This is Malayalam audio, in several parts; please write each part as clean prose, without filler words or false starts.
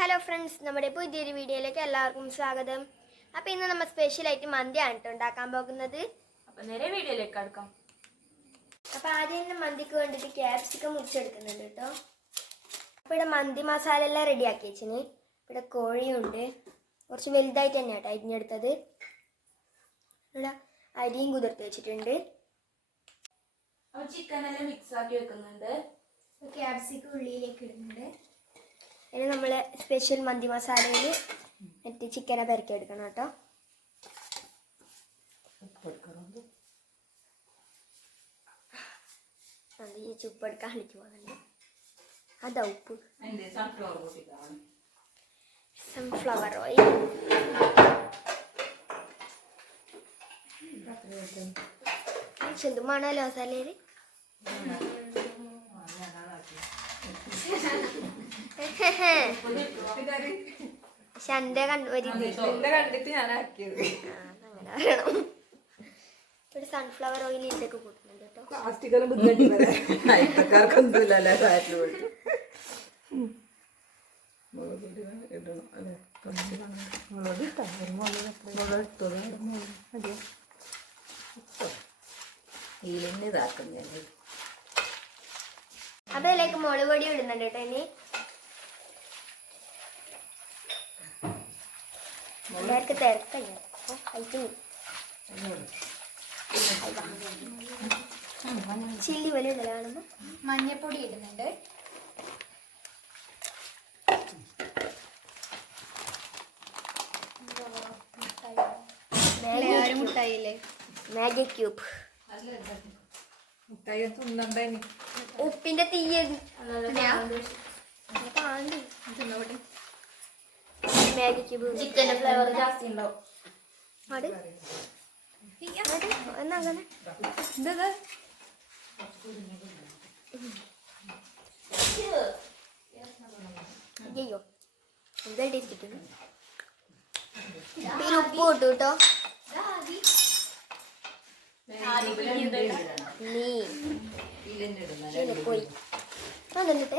ഹലോ ഫ്രണ്ട്സ്, നമ്മുടെ പുതിയൊരു വീഡിയോയിലേക്ക് എല്ലാവർക്കും സ്വാഗതം. അപ്പോൾ ഇന്ന് നമ്മൾ സ്പെഷ്യലായിട്ട് മന്തിയാണ് കേട്ടോ ഉണ്ടാക്കാൻ പോകുന്നത്. അപ്പോൾ നേരെ വീഡിയോയിലേക്ക് കടക്കാം. അപ്പോൾ ആദ്യം തന്നെ മന്തിക്ക് വേണ്ടിയിട്ട് ക്യാപ്സിക്കം മുറിച്ചെടുക്കുന്നുണ്ട് കേട്ടോ. അപ്പോൾ ഇവിടെ മന്തി മസാല എല്ലാം റെഡിയാക്കി വെച്ചിന്. ഇവിടെ കോഴിയുണ്ട്, കുറച്ച് വലുതായിട്ട് തന്നെ കേട്ടോ അരിഞ്ഞെടുത്തത്. ഇവിടെ അരിയും കുതിർത്ത് വെച്ചിട്ടുണ്ട്. അപ്പോൾ ചിക്കൻ എല്ലാം മിക്സ് ആക്കി വെക്കുന്നുണ്ട്. ക്യാപ്സിക്കം ഉള്ളിയിലേക്ക് ഇടുന്നുണ്ട്. ഇനി നമ്മൾ സ്പെഷ്യൽ മന്തി മസാലയിൽ മറ്റേ ചിക്കനെ പെരക്കി എടുക്കണം കേട്ടോ. അത് ഈ ഉപ്പെടുക്കാൻ കളിച്ചു പോകുന്നുണ്ട്. അതാ ഉപ്പ്. Sunflower oil. ചെന്തുമാണല്ലോ മസാലയിൽ. പക്ഷെ എന്റെ കണ്ടിട്ട് ഞാൻ ആക്കിയത് അങ്ങനെ പറയണം. ഇവിടെ സൺഫ്ലവർ ഓയിൽ ഇതിലേക്ക് കൂട്ടുന്നുണ്ട് കേട്ടോ. അപ്പൊ ഇതിലേക്ക് മുളക് പൊടി ഇടുന്നുണ്ട് കേട്ടോ. ഇനി എല്ലാവർക്കും തിരക്കല്ല ചില്ലി വലിയ ഇടലാണെന്ന്. മഞ്ഞപ്പൊടി ഇടുന്നുണ്ട്. മുട്ടായില്ലേ, മാഗി ക്യൂബ്. ഉപ്പിന്റെ തീയത് മാഗി ക്യൂബ്. ചിക്കന്റെ ഫ്ലേവർ ജാസ്തി ഉണ്ടാവും. അത് എന്നങ്ങനെ അയ്യോ എന്താ ടേസ്റ്റ് കിട്ടുന്നു. പിന്നെ ഉപ്പ് കിട്ടും കേട്ടോ. പോയി വന്നിട്ട്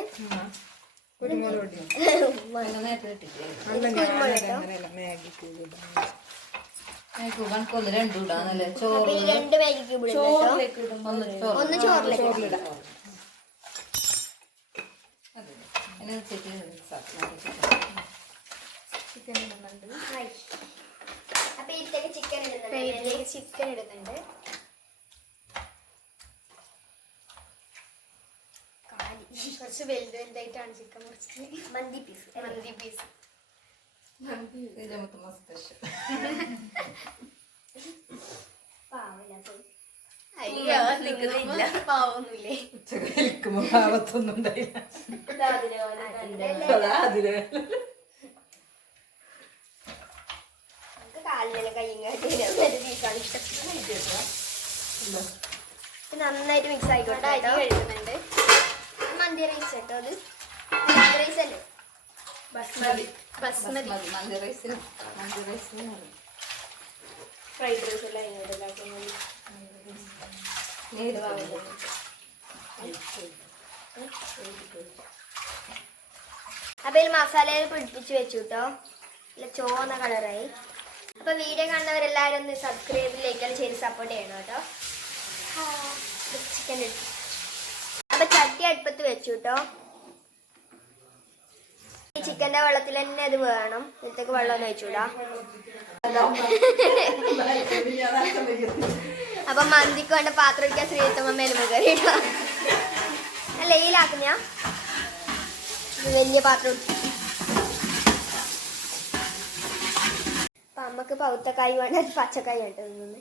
രണ്ട് മാഗി ക്യൂബ് ഒന്ന് ചോറിലേക്ക് ഇടാം. അപ്പൊ ഇതിലേക്ക് ചിക്കൻ ഇടുന്നുണ്ട്. കുറച്ച് വലുതായിട്ടാണ് ചിക്കൻ മുറിച്ചത്. മന്തി പീസ്. പാവൊന്നുമില്ലേ, കാലിനെല്ലാം കയ്യും നന്നായിട്ട് മിക്സ് ആയിക്കോട്ടെ. അരി കഴുകുന്നുണ്ട്. മന്തി റൈസ് കേട്ടോ. അത് റൈസ് അല്ലേ, ബസ്മതി ഫ്രൈഡ് റൈസ് എല്ലാം അപ്പൊ ഇതിൽ മസാലയിൽ പിടിപ്പിച്ച് വെച്ചു കേട്ടോ. ഇല്ല ചുവന്ന കളറായി. അപ്പൊ വീഡിയോ കാണുന്നവരെല്ലാവരും ഒന്ന് സബ്സ്ക്രൈബ് ലൈക്കെല്ലാം ചെയ്ത് സപ്പോർട്ട് ചെയ്യണം കേട്ടോ. ചിക്കൻ എടുത്തു. അപ്പൊ ചട്ടി അടുപ്പത്ത് വെച്ചു കേട്ടോ. ഈ ചിക്കന്റെ വെള്ളത്തിൽ തന്നെ അത് വേണം. ഇതിലേക്ക് വെള്ളം ഒന്നും വെച്ചൂടാ. അപ്പൊ മന്തിക്ക് വേണ്ട പാത്രം എടുക്കാൻ ശ്രീത്തമ്മ മേലുമ കയറിയിട്ടോ. ലെയിലാക്കുന്ന വലിയ പാത്രം. അപ്പൊ അമ്മക്ക് പൗത്തക്കായി വേണ്ട, പച്ചക്കായി വേണ്ട തിന്നുന്നത്.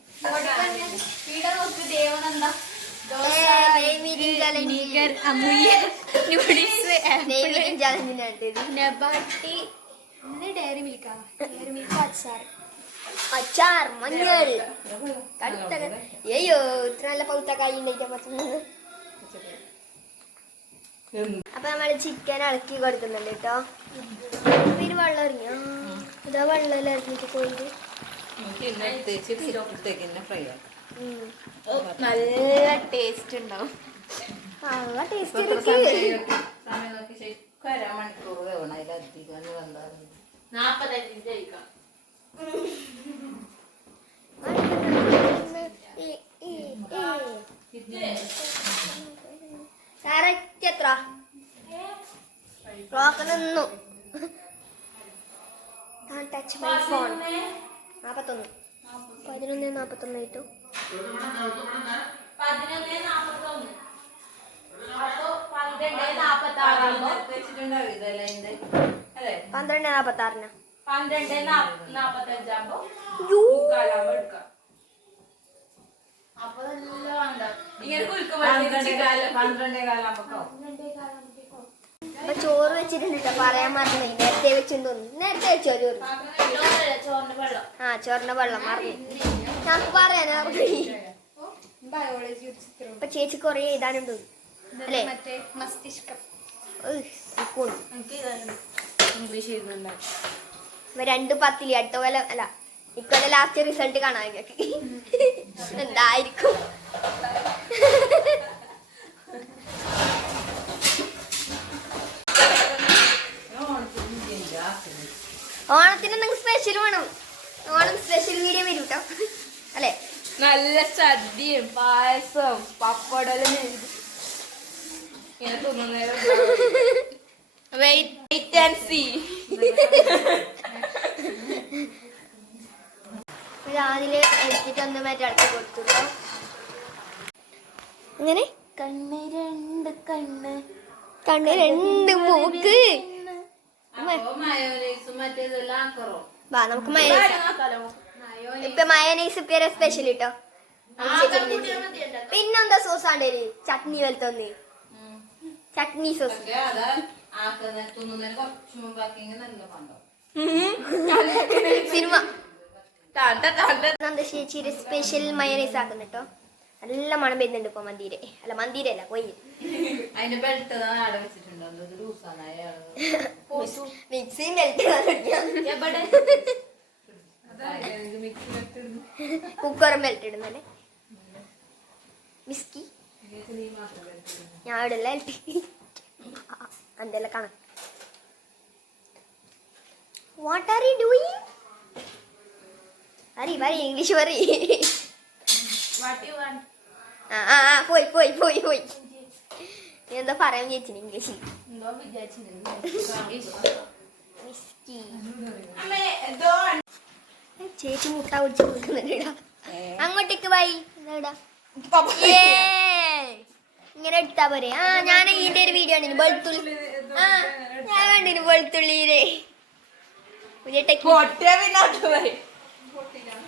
അച്ചാർ മഞ്ഞൾ അയ്യോ ഇത്ര നല്ല പൗത്തക്കായി ഉണ്ടായിട്ടാ പറ്റുന്നത്. അപ്പൊ നമ്മള് ചിക്കൻ ഇളക്കി കൊടുക്കുന്നുണ്ട് കേട്ടോ. പിന്നെ വെള്ളം ഇറങ്ങിയോ? ഇതാ വെള്ളം എല്ലാം ഇറങ്ങിട്ട് പോയിട്ട് നല്ല ടേസ്റ്റ് ഉണ്ടാവും. ടേസ്റ്റ് മണിക്കൂർ വേണം. അതിലധികം 45 കഴിക്കാം. കറക്റ്റ് എത്ര ക്ലോക്ക് നിന്നു. Touch my phone. 41 11:41 കിട്ടും. 11:41. അപ്പൊ 12:46 അല്ലേ? 12:46 12:45 ആകുമ്പോ എടുക്കാം. അപ്പൊ നല്ല വേണ്ട ഇങ്ങനെ അപ്പൊ ചോറ് വെച്ചിട്ടുണ്ട് കേട്ടോ. പറയാൻ മറന്നു. നേരത്തെ വെച്ചെന്ന് തോന്നുന്നു. നേരത്തെ വെച്ചോ ചോറ്? ചോറിന്റെ വെള്ളം. ആ ചോറിന്റെ വെള്ളം മറന്നു. ഞങ്ങൾക്ക് പറയാനാ ബയോളജി ഒരു ചിത്രം. ഇപ്പൊ ചേച്ചി കൊറേ എഴുതാനുണ്ട് അല്ലേ? മറ്റേ മസ്തിഷ്കം. ഇംഗ്ലീഷ് എഴുതുന്നുണ്ടാവും. 2/10 അടുത്ത കൊല്ലം അല്ല ഇക്കൊല്ലം ലാസ്റ്റ് റിസൾട്ട് കാണാൻ നിങ്ങൾക്ക് എന്തായിരിക്കും. ഓണത്തിന് നിങ്ങൾ സ്പെഷ്യൽ വേണം. ഓണം സ്പെഷ്യൽ വീഡിയോ വരും കേട്ടോ അല്ലേ? നല്ല സദ്യയും പായസം പപ്പടം ഇങ്ങനെ തിന്നുന്നേരം വെയിറ്റ് ആൻഡ് സീ. രാവിലെ എടുത്തിട്ട് ഒന്ന് മറ്റേ ഇളക്കി കൊടുത്തു കേട്ടോ. അങ്ങനെ കണ്ണ് രണ്ട് കണ്ണ് കണ്ണ് 2 മൂക്ക്. വാ നമുക്ക് മയോനൈസ്. ഇപ്പൊ മയോനൈസ് ഇപ്പൊ സ്പെഷ്യൽ കേട്ടോ. പിന്നെന്താ സോസ് ആണ്ടേല്? ചട്നി പോലത്തെ ചട്നി സോസ്. സിനിമ ചേച്ചിയുടെ സ്പെഷ്യൽ മയോനൈസ് ആക്കുന്നു കേട്ടോ. നല്ല മണം വരുന്നുണ്ട് ഇപ്പൊ മന്തിരെ. അല്ല മന്തിരല്ല പോയി മിക്സി കുക്കറും മെൽറ്റ് ഇടുന്നല്ലേ മിസ്കി. ഞാൻ ഇടല്ല എന്തെല്ലാം കാണാം. What are you doing? പറ ഇംഗ്ലീഷ് പറ. പോയി എന്താ പറയാൻ ചേച്ചി ഇംഗ്ലീഷിൽ? ചേച്ചി മുട്ട പൊടിച്ച് കൊടുക്കുന്നുണ്ട്. അങ്ങോട്ടേക്ക് പോയി ഇങ്ങനെ എടുത്താ പോരെ. ഞാൻ ഇതിന്റെ ഒരു വീഡിയോ കണ്ടിന് വെളുത്തുള്ളി. ഞാൻ കണ്ടിന് വെളുത്തുള്ളിയിലെ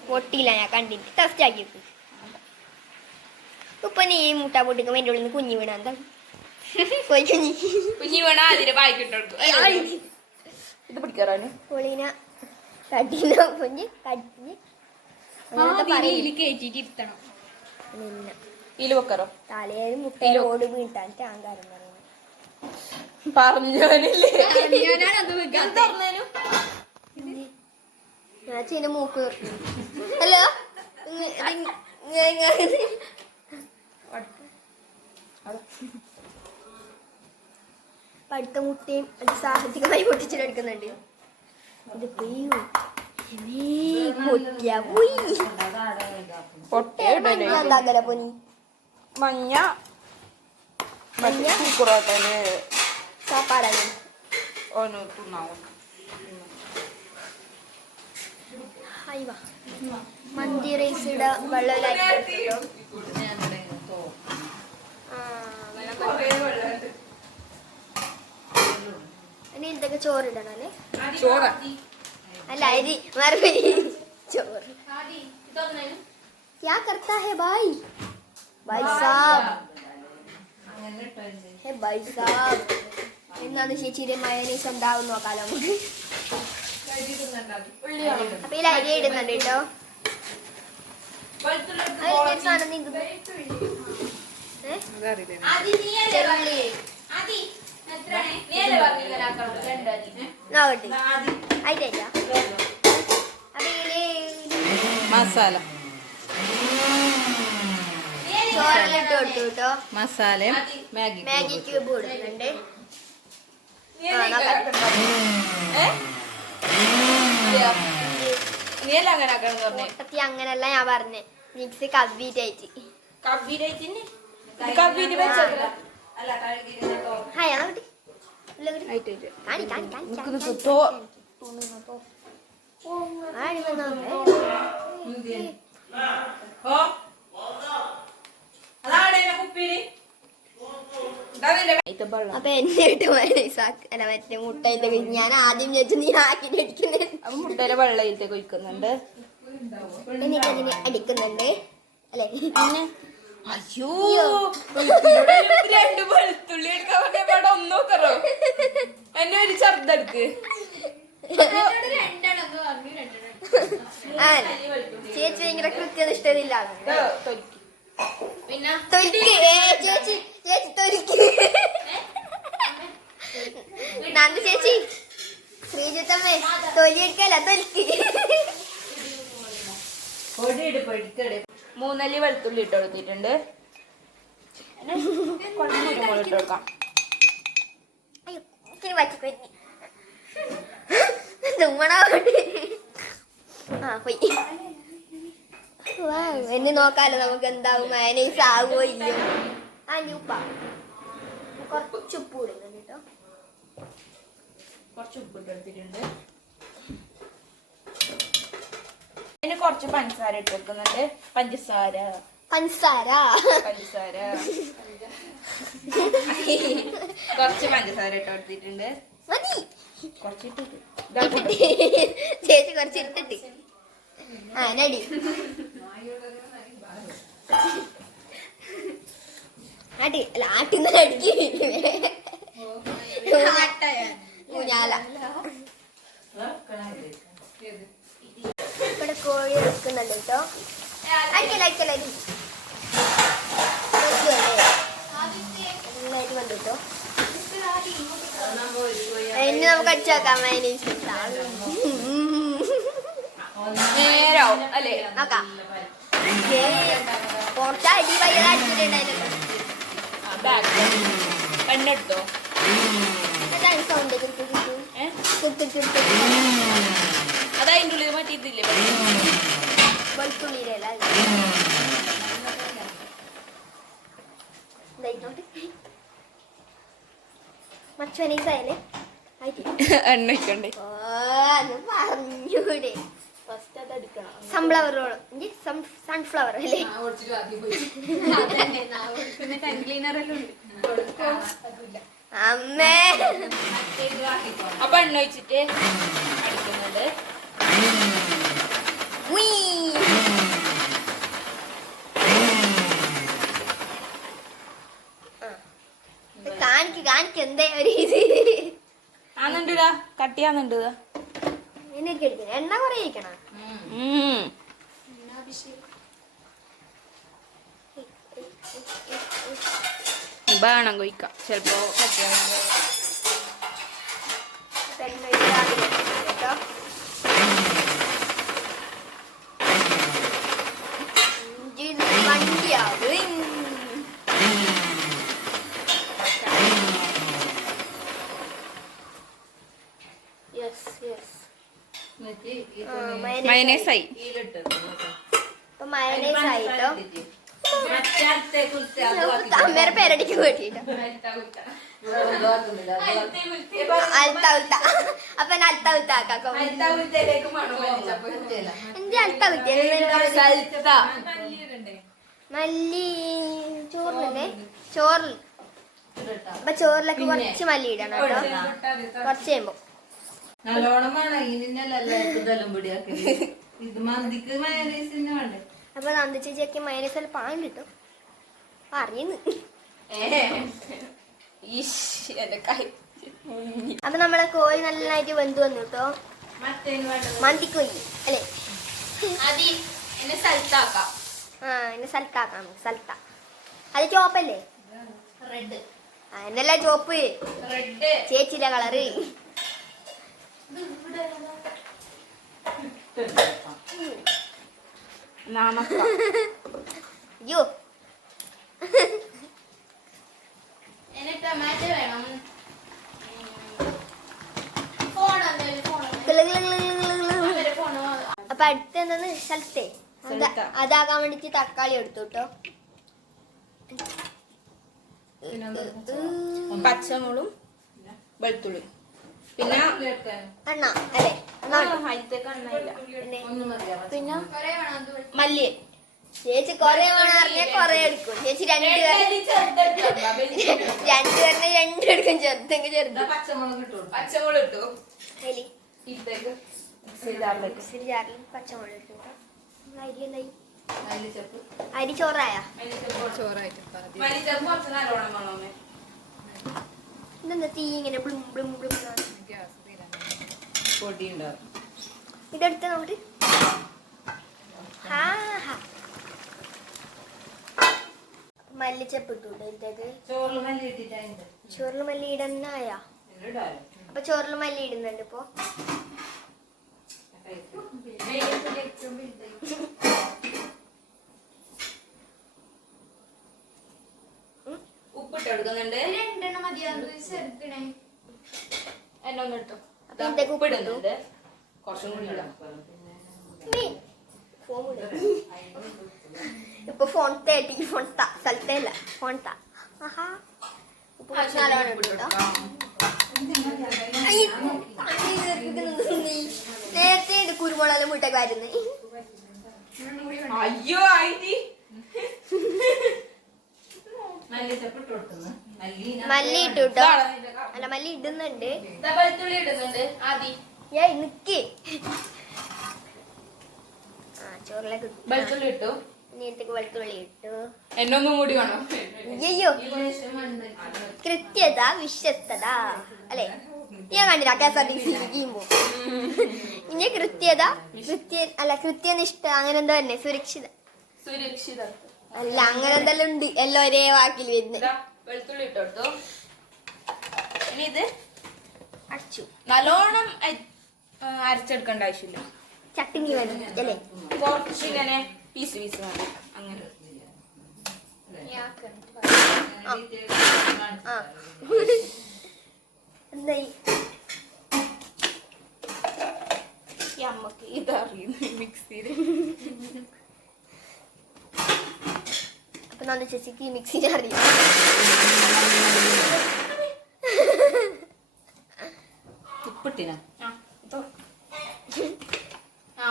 പൊട്ടിയില്ല. ഞാൻ കണ്ടിട്ട് ടെസ്റ്റ് ആക്കി വെക്കും. ഇപ്പൊ നീ മുട്ട പൊട്ടിക്കുമ്പോ എന്റെ ഉള്ളിൽ നിന്ന് കുഞ്ഞി വീണ എന്താ കുഞ്ഞി വീണ അതിന് വായിക്കിട്ടു ഇത് പിടിക്കാറാണ് പൊളിന കടിന കുഞ്ഞ് കടിഞ്ഞ് കേറ്റിട്ട് ഇരുത്തണം. ഇതില് വെക്കാറോ? തലയിൽ മുട്ടയോട് വീട്ടാൻ അഹങ്കാരം പറയുന്നത് ഞാൻ മൂക്ക് ഹലോ പഠിത്ത മുട്ടയും അത് സാഹസികമായി പൊട്ടിച്ചെടുക്കുന്നുണ്ട്. ഇത് പൊനി മഞ്ഞ സാപ്പാടാണ്. മന്തി റൈസിയുടെ വെള്ളമില്ലാക്കി ഇനി എന്തൊക്കെ ചോറിടണം അല്ലേ? ചോറ് അല്ല അരി മറവി ചോറ്. क्या करता है भाई? भाई साहब है भाई साहब. എന്നാണ് ചേച്ചിയുടെ മയോനൈസ് ഉണ്ടാവും നോക്കാലോ നമുക്ക്. അപ്പൊ ഇതിൽ അരി ഇടുന്നുണ്ട് കേട്ടോ. സാധനം മസാല ചോറിലിട്ട് കൊടുത്തു കേട്ടോ. മസാലയും മാഗി ക്യൂബ് കൊടുക്കുന്നുണ്ട്. നീയല്ല അങ്ങനെ ആക്കണെന്ന് പറഞ്ഞേ. കൂട്ടത്തി അങ്ങനല്ല ഞാൻ പറഞ്ഞേ, മിക്സി കവ്വിട്ടായിട്ട്. കവ്വിന് വെച്ചോക്കല. ഹായ് അങ്ങോട്ട് കാണി കാണി കാണി ആടി വന്നോ അപ്പൊ എന്നെ ഇട്ട് അല്ല മറ്റേ മുട്ടയിന്റെ ഞാൻ ആദ്യം ചോദിച്ചു നീ ആക്കിട്ട് അടിക്കുന്നത്. അപ്പൊ മുട്ടയിലെ വെള്ളയിലത്തേക്ക് ഒഴിക്കുന്നുണ്ട്. എനിക്കതിന് അടിക്കുന്നുണ്ട് അല്ലെ. അയ്യോ രണ്ട് വെളുത്തുള്ളി എടുക്കാൻ പറഞ്ഞ ഒന്നും നോക്കറോ എന്നെ ഒരു ചെറുതെടുക്ക്. ചേച്ചി ഭയങ്കര കൃത്യനിഷ്ഠയില്ല. പിന്നെ ചേച്ചി ചേച്ചി തൊലിക്ക് നന്ദു ചേച്ചി ശ്രീജിത്തമ്മേ തൊലി എടുക്കല്ല തൊലിക്ക്. 3 അല്ലി വെളുത്തുള്ളി ഇട്ട് കൊടുത്തിട്ടുണ്ട്. കുരുമുളക് ഇട്ട് കൊടുക്കാം. ഇത്തിരി പച്ചക്കറി തുമ്മണ ആ പോയി. എന്നെ നോക്കാലോ നമുക്ക് എന്താവും, മയനൈസ് ആകുമോ ഇല്ലയോ. ഉപ്പ കുറച്ച് ഉപ്പ് ഇടുന്നുണ്ട് കേട്ടോ. കുറച്ച് ഉപ്പ് ഇട്ട് കൊടുത്തിട്ടുണ്ട്. പിന്നെ കുറച്ച് പഞ്ചസാര ഇട്ട് വെക്കുന്നുണ്ട്. പഞ്ചസാര പഞ്ചസാര പഞ്ചസാര കുറച്ച് പഞ്ചസാര ഇട്ട് കൊടുത്തിട്ടുണ്ട്. മതി കുറച്ചിട്ട് ചേച്ചി കുറച്ച് ഇട്ടിട്ട് ആ നടി ആട്ടി അല്ല ആട്ടിന്ന് അടിക്ക് ഊഞ്ഞാല. ഇവിടെ കോഴി വെക്കുന്നുണ്ട് കേട്ടോ. അടിക്കല അടിക്കല നന്നായിട്ട് വന്നു കേട്ടോ. ഇനി നമുക്ക് അടിച്ചു നോക്കാം മൈനീസ്. നേരാവും അല്ലേ? നോക്കാം. കുറച്ച് അടി ഭയങ്കര അടിച്ചിട്ടുണ്ടായിരുന്നു. കണ്ണെടുത്തോ സൗണ്ട് അതതിൻ്റെ ഉള്ളിൽ മാറ്റിയിട്ടില്ലേ വെളുത്തുള്ളിയിലല്ല മച്ചനീസായാലേ എണ്ണ വെക്കണ്ടേ? പറഞ്ഞൂടെ. സൺഫ്ലവർ സൺഫ്ലവർ അല്ലേ? അമ്മേ അപ്പൊ എണ്ണ വെച്ചിട്ട് അടിക്കുന്നത്. കാണിക്ക് എന്തേ ഒരു ഇത് ആന്നുണ്ടാ കട്ടിയാന്നുണ്ട്. എനിക്ക് എടുക്കണം. എണ്ണ കുറെ ഇരിക്കണം. വേണം കൊയ്ക്കാം ചിലപ്പോ വണ്ടിയാവും. മയനേസായി. ഇപ്പൊ മയനൈസ് ആയിട്ടോ. അമ്മേരെ പേരടിക്ക് കൂട്ടിട്ടോ. അൽത്ത അപ്പൊ അൽത്ത ആക്കാം. എന്റെ അൽത്ത മല്ലി ചോറിനെ ചോറിൽ അപ്പൊ ചോറിലൊക്കെ കുറച്ച് മല്ലി ഇടണം കേട്ടോ. കുറച്ച് കഴിയുമ്പോ നല്ലോണം ഇത് മന്തിക്ക് മയനൈസിന് വേണ്ടേ? അപ്പൊ നന്ദി ചേച്ചിയൊക്കെ മൈനസ് പാൻ കിട്ടും അറിയുന്നു. അപ്പൊ നമ്മളെ കോഴി നല്ലതായിട്ട് വെന്ത് വന്നു കേട്ടോ. മന്തിക്കോഴി അല്ലേ? എന്നെ സ്ഥലത്താക്കാം. എന്നെ സ്ഥലത്താക്കാം. സ്ഥലത്ത അത് ചോപ്പല്ലേ? റെഡ് എന്നല്ല ചോപ്പ് റെഡ് ചേച്ചിയുടെ കളറ്. അയ്യോ ടൊമാറ്റോ വേണം. അപ്പൊ അപ്പൊ അടുത്ത് എന്താന്ന് സ്ഥലത്തെ അതാകാൻ വേണ്ടിട്ട് തക്കാളി എടുത്തു കേട്ടോ. പച്ചമുളകും വെളുത്തുള്ളി പിന്നെ എണ്ണ അല്ലേ പിന്നെ മല്ലി. ചേച്ചി കൊറേ വേണം പറഞ്ഞാൽ കൊറേ എടുക്കും. ചേച്ചി രണ്ടുപേരുടെ രണ്ടെടുക്കും. ചെറുതെങ്കിൽ ചെറുത്. പച്ചമുളക് ഇട്ടു അതില് ഇത്തേക്ക് മിക്സിയുടെ ജാറിൽ പച്ചമുളക് ഇട്ടു കേട്ടോ. അരി എന്തായി? അരി ചോറായ മല്ലിച്ചപ്പ് കുറച്ച് നല്ലോണം വേണമേ. ഇതെന്താ തീ ഇങ്ങനെ ബ്ലും ബ്ലും ബ്ലും പൊടി ഉണ്ടാവും. ഇതെടുത്ത് നോട്ട്. മല്ലിച്ചപ്പ് ഇട്ടു ഇതിലേക്ക്. ചോറിൽ മല്ലി ഇടുന്നായ. അപ്പൊ ചോറിൽ മല്ലി ഇടുന്നുണ്ട് ഇപ്പൊ. ഉപ്പിട്ട് എടുക്കുന്നുണ്ട്. എന്നെ ഒന്ന് ഇട്ടു. ഇതിലേക്ക് ഉപ്പ് ഇട്ടു. ഉപ്പിടുന്നുണ്ട്. കുറച്ചും കൂടി ഇടാം. ഇപ്പൊ ഫോൺ തേട്ടി ഫോൺ സ്ഥലത്തേ അല്ല ഫോൺ താ. ആഹാ ഉപ്പ് കുറച്ച് നല്ലോണം ഇട്ടു കേട്ടോ. നേരത്തെ ഇത് കുരുമുളക് മുട്ടൊക്കെ വരുന്നേ. അയ്യോ ആയിട്ടി മല്ലി ഇട്ടു കേട്ടോ. അല്ല മല്ലി ഇടുന്നുണ്ട്. വെളുത്തുള്ളി ഇടുന്നുണ്ട് ആദ്യം. ഏയ് നിക്ക്. ആ ചോറിലേക്ക് ഇട്ടു. വെളുത്തുള്ളി ഇട്ടു. നേരത്തേക്ക് വെളുത്തുള്ളി ഇട്ടു. എന്നൊന്നും കൂടി വേണം. അയ്യോ കൃത്യത വിശ്വസ്തത അല്ലെ ഞാൻ കണ്ടില്ല KSRTC ഇരിക്കുമ്പോ. ഇനി കൃത്യത കൃത്യനിഷ്ഠ അങ്ങനെ എന്തോ തന്നെ സുരക്ഷിത അല്ല അങ്ങനെ എന്തെല്ലാം ഉണ്ട്. എല്ലാം ഒരേ വാക്കിൽ വരുന്നത്. വെളുത്തുള്ളി ഇട്ടു. ഇനി ഇത് അടച്ചു. നല്ലോണം അരച്ചെടുക്കേണ്ട ആവശ്യമില്ല. ചട്ടിനി വേണം അല്ലേ? കുറച്ച് ഇങ്ങനെ പീസ് മതി. അങ്ങനെ എന്തായി ഈ അമ്മക്ക് ഇതറിയുന്നു മിക്സിയിൽ. അപ്പൊ നല്ല ചേച്ചിക്ക് മിക്സിയിൽ അറിയാം. ഉപ്പിട്ടിനാ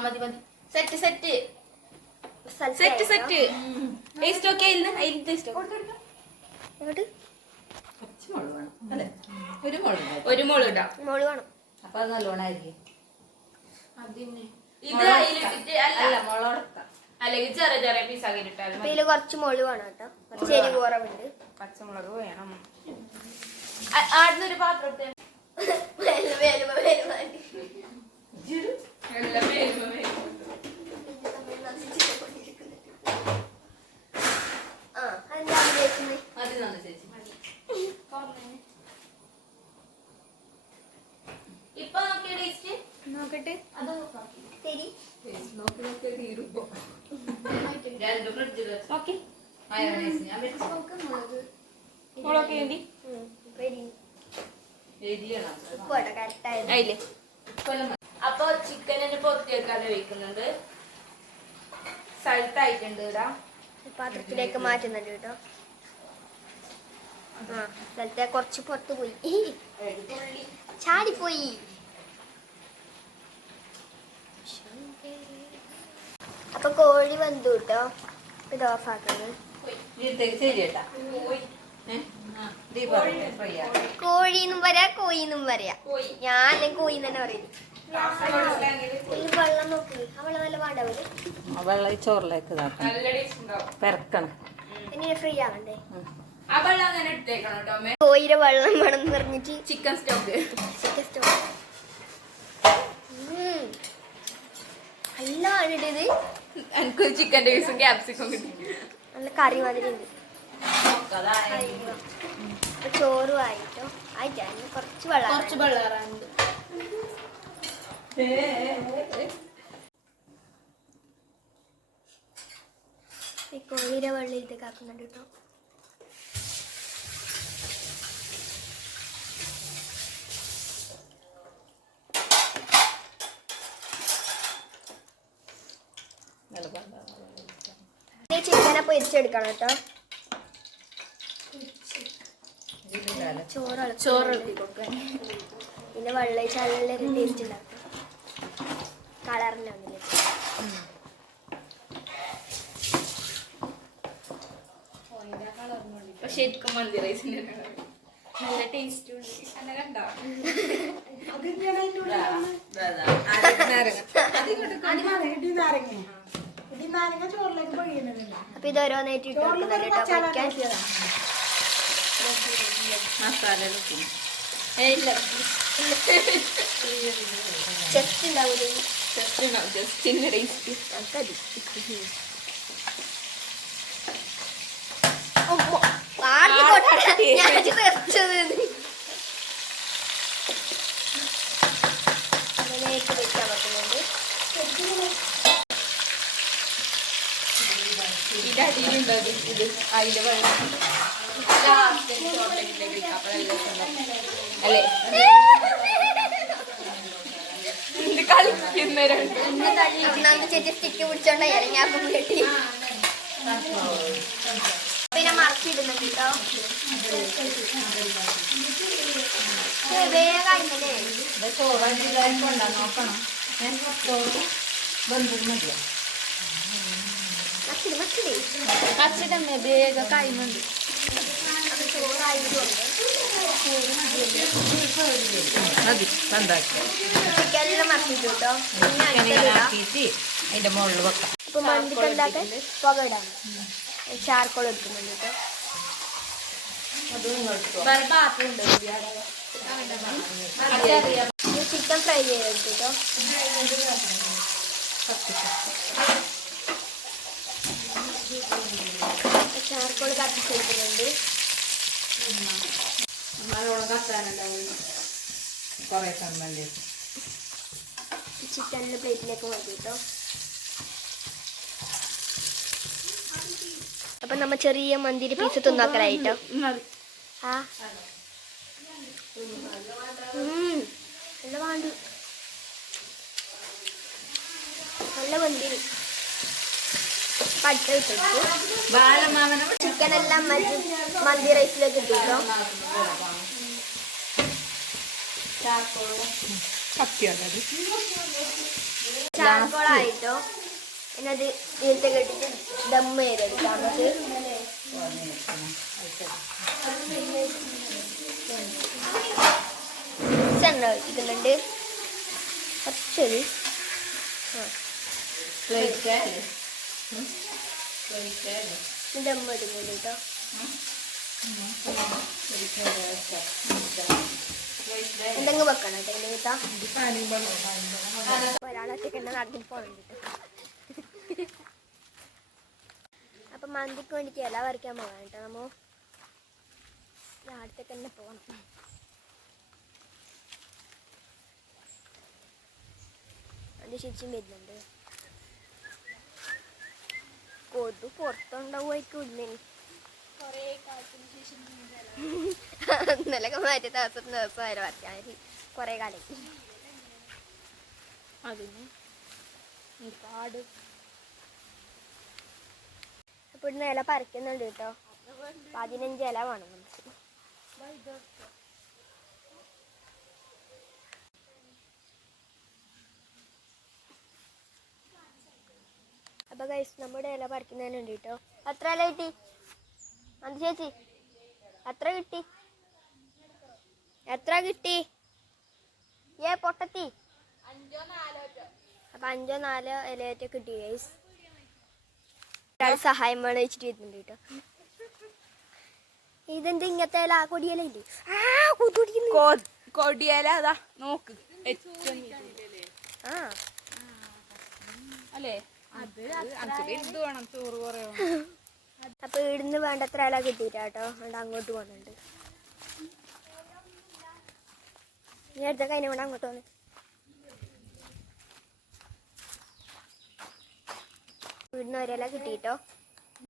മതി set set set set taste ഒക്കെ ഒരു മുളക് ഇടാം. മോള് വേണം. അപ്പൊ അത് നല്ലോണം ആയിരിക്കും. ഇത് അതിലിട്ടിട്ട് അല്ല മുളക് അല്ലെങ്കിൽ ചെറിയ ചെറിയ പീസാക്കി ഇട്ടാലും അപ്പൊ ഇതില് കുറച്ച് മോള് വേണം കേട്ടോ. കുറച്ച് എരിവ് കുറവുണ്ട്. പച്ചമുളക് വേണം. ആടുന്നൊരു പാത്രം ഇപ്പൊ നോക്കിയ ടേസ്റ്റ് നോക്കട്ടെ. നോക്കി മുളക് വേണ്ടി അതില്. അപ്പൊ ചിക്കനിന് പൊത്തി വെക്കാതെ വെക്കുന്നുണ്ട്. സ്ഥലത്തായിട്ടുണ്ട് ഇടാ. പാത്രത്തിലേക്ക് മാറ്റുന്നുണ്ട് കേട്ടോ. ആ സ്ഥലത്തെ കുറച്ച് പുറത്ത് പോയി ചാടിപ്പോയി. അപ്പൊ കോഴി വന്നു കേട്ടോ. ഇത് ഓഫാക്കുന്നത്. കോഴിന്നും പറയാ കോയിന്നും പറയാ. ഞാൻ അല്ലെങ്കിൽ കോയി തന്നെ പറയുന്നത്. വെള്ളം നോക്കി ആ വെള്ളം നല്ല പാടാവൂലേ? വെള്ളം ചോറിലേക്ക് നല്ല ടേസ്റ്റ് ഉണ്ടാവും. പെരക്കണം. പിന്നെ ഫ്രീ ആവണ്ടേ? ആ വെള്ളം അങ്ങനെ ഇട്ടേക്കണം കേട്ടോ അമ്മേ. കോയിയുടെ വെള്ളം വേണം പറഞ്ഞിട്ട് ചിക്കൻ സ്റ്റോക്ക് ചിക്കൻ സ്റ്റോക്ക് നല്ല ഇത് എനിക്ക് ചിക്കൻ്റെ പീസും ക്യാപ്സിക്കും കിട്ടി. നല്ല കറി മാതിരി ഉണ്ട്. ചോറും ആയിട്ടോ ആയിട്ടാ. കുറച്ച് വെള്ളം വെള്ളാറുണ്ട്. ഈ കോഴിയുടെ വെള്ളം ഇതൊക്കെ ആക്കുന്നുണ്ട് കേട്ടോ. ഈ ചിക്കനെ പൊരിച്ചെടുക്കണം കേട്ടോ. ചോറ് ഇളക്കി കൊടുക്കാൻ. പിന്നെ വെള്ളയിച്ച് നല്ല ടേസ്റ്റ് ഉണ്ടാക്കും. കളറിന് വന്നില്ല. ശരിക്കും മന്തി റൈസിന്റെ നല്ല ടേസ്റ്റും ഉണ്ട്. അങ്ങനെ കണ്ടോ? അപ്പൊ ഇത് ഓരോന്നായിട്ട് ഇട്ട് കൊടുക്കുന്നുണ്ട് കേട്ടോ പൊരിക്കാൻ. മസാല ചെസ്റ്റ് ഉണ്ടാവൂലേ? ജസ്റ്റിന്റെ ടേസ്റ്റ്. നമുക്കത് ഞാൻ അങ്ങനെയൊക്കെ വെക്കാൻ പറ്റുന്നുണ്ട്. ഇതിന്റെ അടിയിലുണ്ടോ ഇത്? അതിന്റെ വെള്ളം അല്ലേ? ഇത് കളിക്കുന്ന രണ്ട് ഒന്നാമത്തെ ചേച്ചി സ്റ്റിക്ക് പിടിച്ചോണ്ടായി ഞാൻ കെട്ടി. പിന്നെ മറച്ചിടുന്നുണ്ട് കേട്ടോ. വേഗം കഴിഞ്ഞല്ലേ? നോക്കണം. ബന്ധു മതിയോ? മച്ചിട് മച്ചിട് കച്ചിടമ്മ വേഗം കൈമുണ്ട്. മതി ബന്ധാക്കി ചിക്കനെല്ലാം മറച്ചിട്ടു കേട്ടോ. ആക്കിയിട്ട് അതിന്റെ മുകളിൽ വെക്കാം. ഇപ്പൊ മന്തിക്ക് ഉണ്ടാക്കാൻ പുക ഇടാം. ചാർക്കോൾ എടുക്കുന്നുണ്ട് കേട്ടോ. ചിക്കൻ ഫ്രൈ ചെയ്തെടുത്തു കേട്ടോ. ചാർക്കോൾ കത്തിച്ചെടുക്കുന്നുണ്ട്. കുറേ സമയം ചിക്കനിന്റെ പ്ലേറ്റിലേക്ക് മാറ്റി കേട്ടോ. അപ്പൊ നമ്മ ചെറിയ മന്തിയുടെ പീസ് തിന്നാക്കലായിട്ടോ. ആ നല്ല വാണ്ടു നല്ല മന്തി പട്ട ഇട്ടു. ചിക്കനെല്ലാം മന്തി റൈസിലേക്ക് ഇട്ടു കേട്ടോ. ചാർക്കോളായിട്ടോ. പിന്നെ അത് ഇതിലത്തെ കെട്ടിട്ട് ദമ്മ് ചെയ്തെടുക്കാം നമുക്ക്. എണ്ണ ഒഴിക്കുന്നുണ്ട് കുറച്ചൊരു. ദമ്മ് ഇടുന്നുണ്ട് കേട്ടോ. എന്തെങ്കിലും വെക്കണം കേട്ടോ. ഒരാളൊക്കെ എന്നെ നടന്നിട്ട് പോകണം. അപ്പൊ മന്തിക്ക് വേണ്ടിട്ട് ഇല പറിക്കാൻ പോകാം കേട്ടോ. നമ്മ അടുത്തേക്ക് തന്നെ പോകണം. അത് ശരിക്കും വരുന്നുണ്ട്. കൊതു പുറത്തുണ്ടാവുമായിരിക്കും ഇല്ലേ? ഇന്നലൊക്കെ മാറ്റി ദിവസം വരെ പറിക്കാൻ കൊറേ കാലം. അതിന് കാട് അപ്പൊ ഇന്ന് ഇല പറിക്കുന്നുണ്ട് കേട്ടോ. 15 ഇല വേണം നമുക്ക്. അപ്പൊ ഗൈസ് നമ്മുടെ ഇല പറിക്കുന്നതിനുണ്ട് കേട്ടോ. എത്ര ഇല കിട്ടി അന്ത് ചേച്ചി? എത്ര കിട്ടി? എത്ര കിട്ടി? പൊട്ടത്തി. അപ്പൊ 5 or 4 ഇലയൊക്കെ കിട്ടി ഗൈസ്. സഹായം വേണം വെച്ചിട്ട് വരുന്നുണ്ട് കേട്ടോ. ഇതെന്ത് ഇങ്ങനത്തെ ഇല? കൊടിയില ഇല്ലേ? കൊടിയേല അതാ നോക്ക്. ആ അല്ലേ? ഇത് വേണം ചോറ് കുറേ. അപ്പൊ ഇവിടുന്ന് വേണ്ടത്ര ഇല കിട്ടിയിട്ടാട്ടോ. അതുകൊണ്ട് അങ്ങോട്ട് പോകുന്നുണ്ട്. ഇനി അടുത്ത കഴിഞ്ഞ കൊണ്ട് അങ്ങോട്ട് വന്ന് ഇവിടുന്ന് ഒരില കിട്ടിട്ടോ.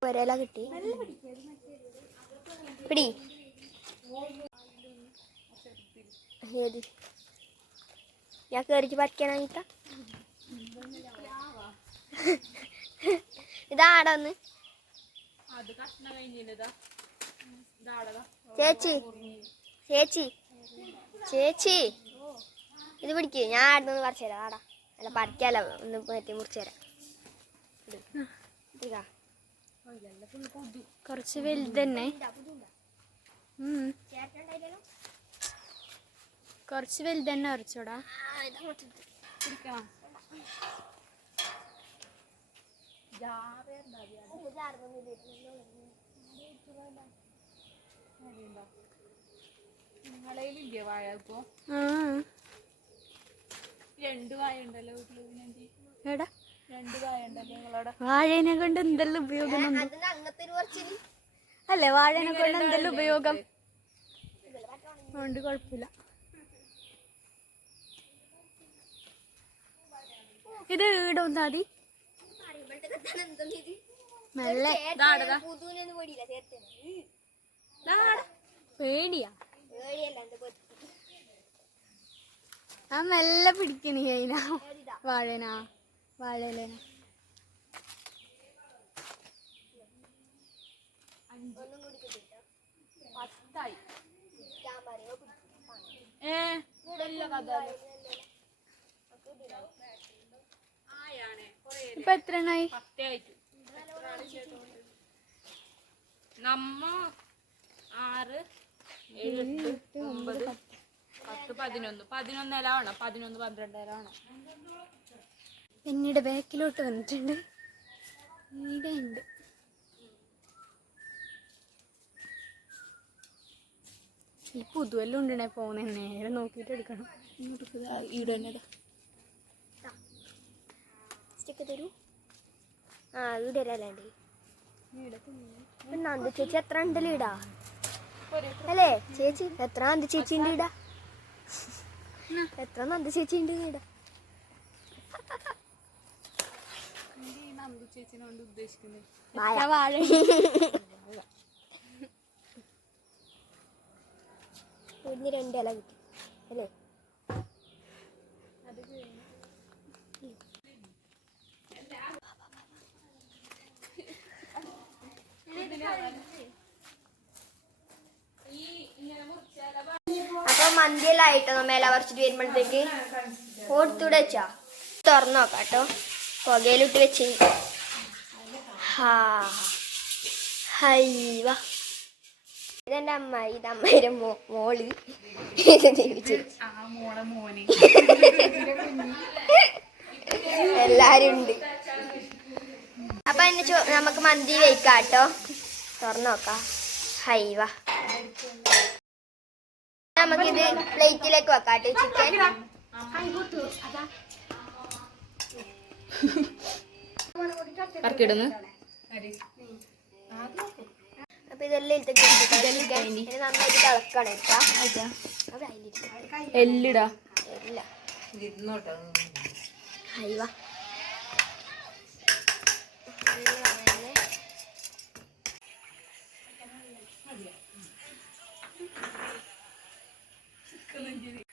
ഒരില കിട്ടി. പിടി ഏത് ഞാൻ കയറിച്ച് പറിക്കാനായിട്ടാ. ഇതാടാ ഒന്ന് അത് കഷ്ണം കഴിഞ്ഞില്ലതാ ഇതാടതാ ചേച്ചി ചേച്ചി ചേച്ചി ഇത് പിടിക്ക് ഞാൻ ആടുന്ന് പറിച്ചു തരാം ആടാ അല്ല പറിക്കാലോ ഒന്ന് മറ്റേ മുറിച്ചു തരാം ഇതാ കുറച്ച് വലുത് തന്നെ കുറച്ച് വലുത് തന്നെ ഉറച്ചോടാ. പിടിക്കണം നിങ്ങളതിലില്ലേ വാഴ ഇപ്പൊ രണ്ട് വാഴ ഉണ്ടല്ലോ വീട്ടില് പിന്നെ എടാ രണ്ട് വാഴ ഉണ്ടല്ലോ നിങ്ങളവിടെ വാഴേനെ കൊണ്ട് എന്തെല്ലാം ഉപയോഗം ഉണ്ട്? അല്ലേ വാഴേനെ കൊണ്ട് എന്തെല്ലാം ഉപയോഗം അതുകൊണ്ട് കുഴപ്പമില്ല. ഇത് ഇടുന്നാ മതി മെല്ലെ. പേടിയാ ആ മെല്ലെ പിടിക്കണി അതിനാ വാഴനാ വാഴയിലേന. പത്തായി ഇപ്പൊ എത്ര എണ്ണായി? പത്തായിട്ട് നമ്മ 6 7 8 9 10 11 ഇല വേണം 11 12 ഇല വേണം. പിന്നീട് ബാക്കിലോട്ട് വന്നിട്ടുണ്ട്. ഇവിടെ ഉണ്ട് ഈ പുതുവെല്ലാം ഉണ്ടേ പോന്നെ നേരെ നോക്കിയിട്ട് എടുക്കണം. ഇവിടെ തന്നെ സ്റ്റിക്ക് തരൂ. ആ ഇവിടെ അല്ലാണ്ട് നന്ദു ചേച്ചി എത്ര ഉണ്ടല്ലോ ഇടാ അല്ലേ ചേച്ചി എത്ര നന്ദു ചേച്ചി ഉണ്ട് ഇടാ എത്ര നന്ദു ചേച്ചി ഉണ്ട് ഇടാ. നന്ദു ചേച്ചിനെ കൊണ്ട് ഉദ്ദേശിക്കുന്നത് വാഴ ഇന്ന് 2 ഇല കിട്ടി അല്ലേ. അപ്പൊ മന്തിയെല്ലാം ആയിട്ടോ നമ്മ ഇല പറിച്ചിട്ട് വരുമ്പോഴത്തേക്ക് കൊടുത്തൂടെ വെച്ചാ തുറന്നു നോക്കാം കേട്ടോ. പുകയിലിട്ട് വെച്ച് ഹൈവ ഇതെന്റെ അമ്മായി ഇത് അമ്മയുടെ മോള് എല്ലാരും ഉണ്ട്. അപ്പൊ നമുക്ക് മന്തി വെക്കാം കേട്ടോ. തുറന്നു നോക്കാം. ഹൈവ നമുക്കിത് പ്ലേറ്റിലേക്ക് വെക്കാം കേട്ടോ ചിക്കൻ. ഇറക്കിടുന്നു. അപ്പൊ ഇതെല്ലാം ഇതിലേക്ക് നന്നായിട്ട് തിളക്കണം ഇട്ടാ എല്ലിടാ ഇല്ല ഹൈവ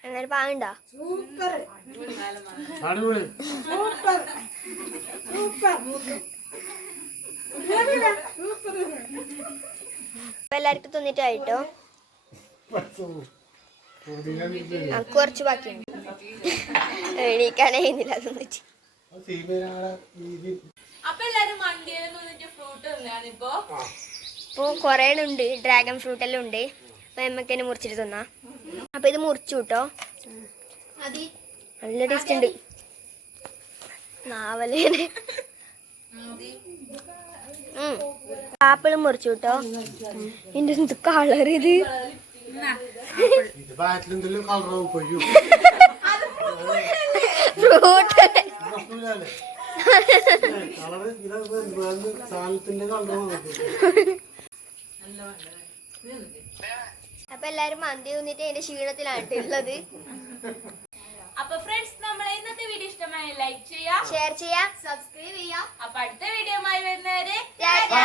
എന്നാലും പാങ്ങണ്ടാ. അപ്പൊ എല്ലാവർക്കും തിന്നിട്ടായിട്ടോ. നമുക്ക് കുറച്ച് ബാക്കിയുണ്ട്. എണീക്കാനായിരുന്നില്ല തിന്നിട്ട്. അപ്പൊ എല്ലാരും മന്തിയിലൊന്നും ഫ്രൂട്ട് തിന്നാണിപ്പോ. ഇപ്പൊ കൊറേ ഉണ്ട്. ഡ്രാഗൺ ഫ്രൂട്ട് എല്ലാം ഉണ്ട്. അപ്പൊ നമുക്ക് തന്നെ മുറിച്ചിട്ട് തിന്നാ. അപ്പൊ ഇത് മുറിച്ചു കേട്ടോ. നല്ല ടേസ്റ്റ് ഉണ്ട്. നാവലേനെ ആപ്പിളും മുറിച്ചു കേട്ടോ. എന്റെ എന്ത് കളർ ഇത്. ഫ്രൂട്ട് അപ്പൊ എല്ലാരും മന്തി തിന്നിട്ട് അതിന്റെ ക്ഷീണത്തിലാണ് ഉള്ളത്. അപ്പൊ ഫ്രണ്ട്സ് നമ്മളെ ഇന്നത്തെ വീഡിയോ ഇഷ്ടമായി ലൈക്ക് ചെയ്യാം, ഷെയർ ചെയ്യാം, സബ്സ്ക്രൈബ് ചെയ്യാം. അപ്പൊ അടുത്ത വീഡിയോ വരുന്നവരെ ടാറ്റാ.